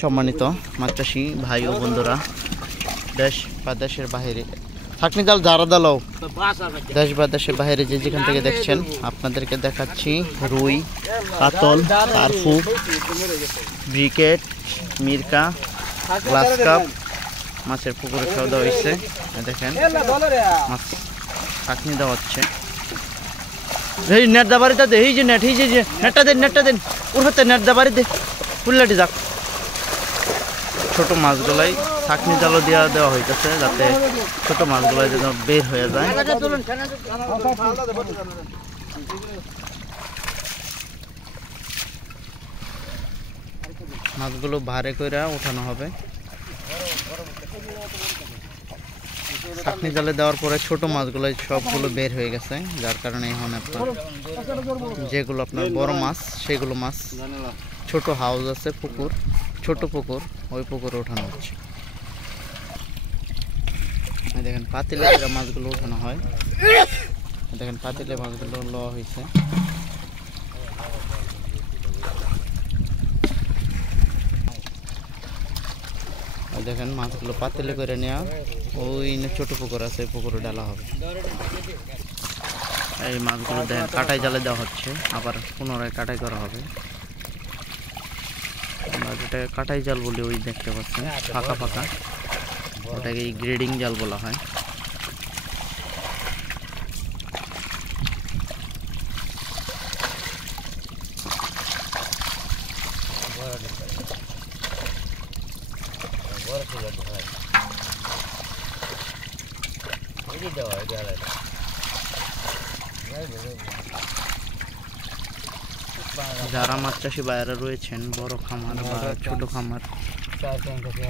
সম্মানিত মাছ চাষি ভাই ও বন্ধুরা, দেশ বা দেশের বাইরে থাকনি জাল যারা দালাও দেশ বা দেশের বাইরে যে যেখান থেকে দেখছেন আপনাদেরকে দেখাচ্ছি রুই, কাতল, কার্পু, ব্রিকেট, মিরকা, গ্লাস কাপ মাছের পুকুরে খাওয়া দাওয়া হয়েছে। দেখেন মাছ থাকনি দেওয়া হচ্ছে। এই নেট দাবারিটা দে, এই যে নেট, এই যে নেটটা দেন উঠতে নেট দাবারি দে ফুল্লাটি যাক। ছোট মাছগুলাই ছাকনি জালও দেওয়া হইতেছে যাতে ছোট মাছগুলাই যেন বের হয়ে যায়। মাছগুলো ভারে কইরা উঠানো হবে। ছাকনি জালে দেওয়ার পরে ছোট মাছগুলো সবগুলো বের হয়ে গেছে, যার কারণে এখন আপনার যেগুলো আপনার বড় মাছ সেগুলো মাছ ছোট হাউস আছে পুকুর, ছোট পুকুর, ওই পুকুরে ওঠানো হচ্ছে। দেখেন পাতিলে মাছগুলো ওঠানো হয়। দেখেন পাতিলে মাছগুলো লওয়া হয়েছে। দেখেন মাছগুলো পাতিলে করে নেওয়া, ওই ছোট পুকুর আছে পুকুরে ডালা হবে। এই মাছগুলো দেখেন কাটাই জালে দেওয়া হচ্ছে, আবার পুনরায় কাটাই করা হবে। আমরা যেটাকে কাটাই জাল বলি ওই দেখতে পাচ্ছেন ফাঁকা ফাঁকা, ওটাকে গ্রেডিং জাল বলা হয়। যারা মাছ চাষি বাইরে রয়েছেন, বড় খামার বা ছোট খামার,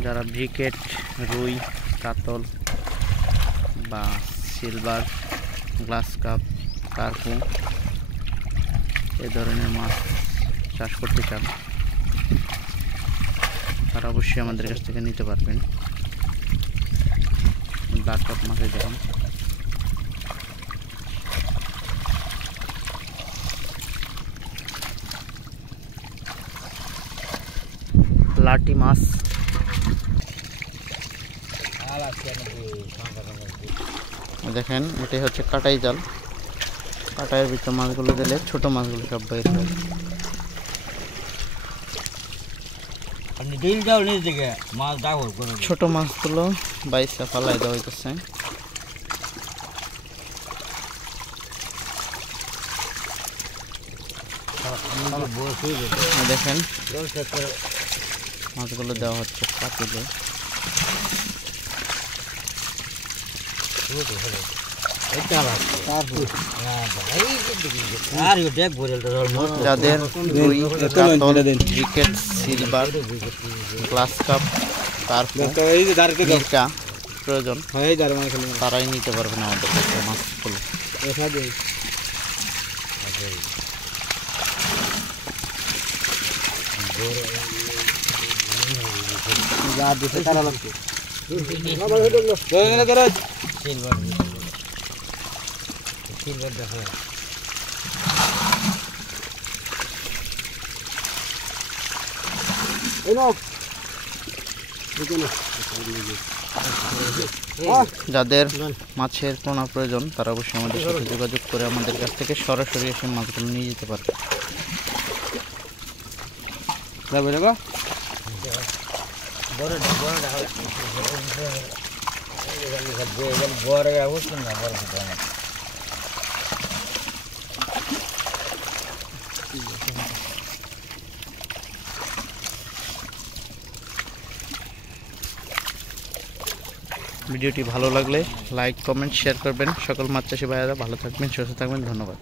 যারা ব্রিকেট, রুই, কাতল বা সিলভার, গ্লাস কাপ, কার্পু এ ধরনের মাছ চাষ করতে চান তারা অবশ্যই আমাদের কাছ থেকে নিতে পারবেন। ব্লাড কাপ মাছে দেখুন লাটি মাছ। দেখেন এটাই হচ্ছে কাটাই জাল। কাটাইয়ের ভিতরে মাছগুলো দিলে ছোট মাছগুলো সব বের হয়। ছোট মাছগুলো বাইসা ফালাই দেওয়া হইতেছে। দেখেন মাছগুলো দেওয়া হচ্ছে পাতিলে। যাদের রুই, কাতল, ব্রিকেট, সিলভার, গ্লাস কাপ, কার্পু, মিরকা প্রয়োজন তারাই নিতে পারবেন আমাদের কাছে মাছগুলো। যাদের মাছের পোনা প্রয়োজন তারা অবশ্যই আমাদের সাথে যোগাযোগ করে আমাদের কাছ থেকে সরাসরি এসে মাছগুলো নিয়ে যেতে পারবে। ভিডিওটি ভালো লাগলে লাইক, কমেন্ট, শেয়ার করবেন। সকল মাছ চাষি ভাইয়েরা ভালো থাকবেন, সুস্থ থাকবেন। ধন্যবাদ।